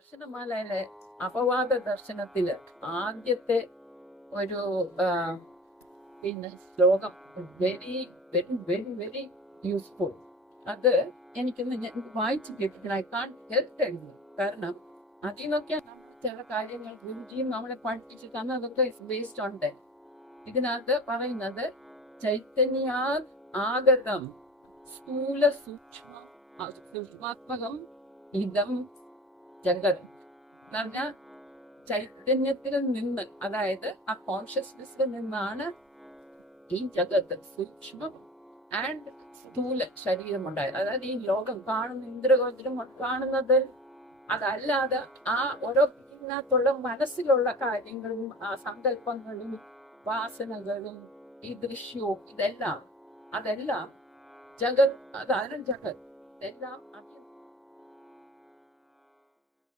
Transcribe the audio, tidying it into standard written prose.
ദർശനമാലയിലെ അപവാദ ദർശനത്തില് ആദ്യത്തെ ഒരു പിന്നെ ശ്ലോകം very very very very useful. അത് ഞാൻ വായിച്ചു കേട്ടിട്ടുണ്ട്. ഐ കാൺ ഹെൽപ്പ് എഴുതുന്നു. കാരണം അതിൽ നിന്നൊക്കെയാണ് നമ്മൾ ചില കാര്യങ്ങൾ ഗുരുജിയും നമ്മളെ പഠിപ്പിച്ച് തന്നതൊക്കെ ഇസ് ബേസ്ഡ് ഓൺ ദാറ്റ്. ഇതിനകത്ത് പറയുന്നത് ചൈതന്യാ ആഗതം സ്ഥൂല സൂക്ഷ്മാത്മകം ഇതം ജഗത് എന്ന് പറഞ്ഞാൽ ചൈതന്യത്തിൽ നിന്ന്, അതായത് ആ കോൺഷ്യസ്നെസ്സിൽ നിന്നാണ് ഈ ജഗത്ത് സൂക്ഷ്മം ആൻഡ് സ്ഥൂല ശരീരം ഉണ്ടായത്. അതായത് ഈ ലോകം കാണുന്ന ഇന്ദ്രഗോചരം കാണുന്നത് അതല്ലാതെ ആ ഓരോ ഇതിനകത്തുള്ള മനസ്സിലുള്ള കാര്യങ്ങളും ആ സങ്കല്പങ്ങളും വാസനകളും ഈ ദൃശ്യവും അതെല്ലാം ജഗത്, അതാണ് ജഗത്. ഇതെല്ലാം